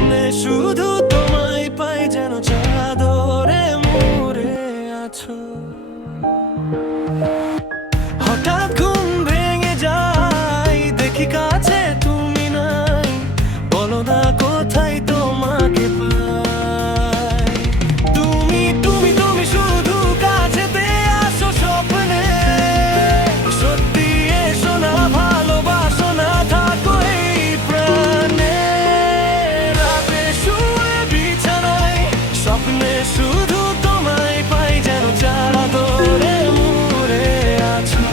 স্বপ্নে শুধু তোমায় পাই, যেন চাদরে মুড়ে আছো। হঠাৎ ঘুম ভেঙে যায়, দেখি কাছে তুমি নাই, বলো না কোথায় তোমাকে পাই। তুমি তুমি তুমি শুধু কাছেতে আসো স্বপ্নে, সত্যি এসো না, ভালোবাসো না, থাকো এই প্রাণে। রাতে শুয়ে বিছানায় স্বপ্নে শুধু তোমায় পাই, যেন চাদরে মুড়ে আছো।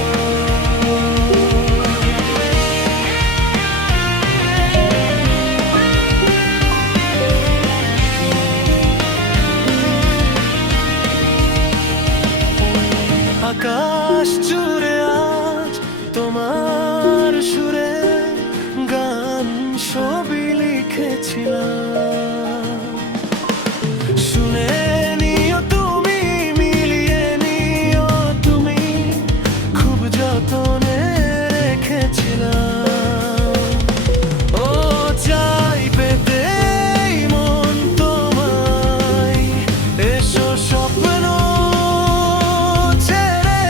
আকাশ জুড়ে আজ তোমার সুরে গান ছবি লিখেছিলাম। শুনে নিও তুমি, মিলিয়ে নিও তুমি, খুব যতনে রেখেছিলাম। ও চাই পেতে মন তোমায়, এসো স্বপ্ন ছেড়ে।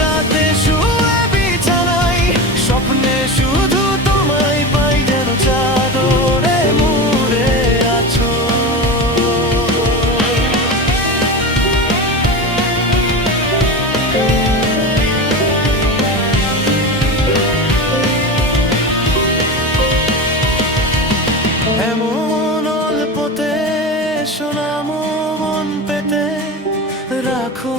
রাতে শুয়ে বিছানায় স্বপ্নে শুধু তোমায় পাই, যেন চাদরে মুড়ে আছো। এমন অল্পতে সোনা মন পেতে রাখো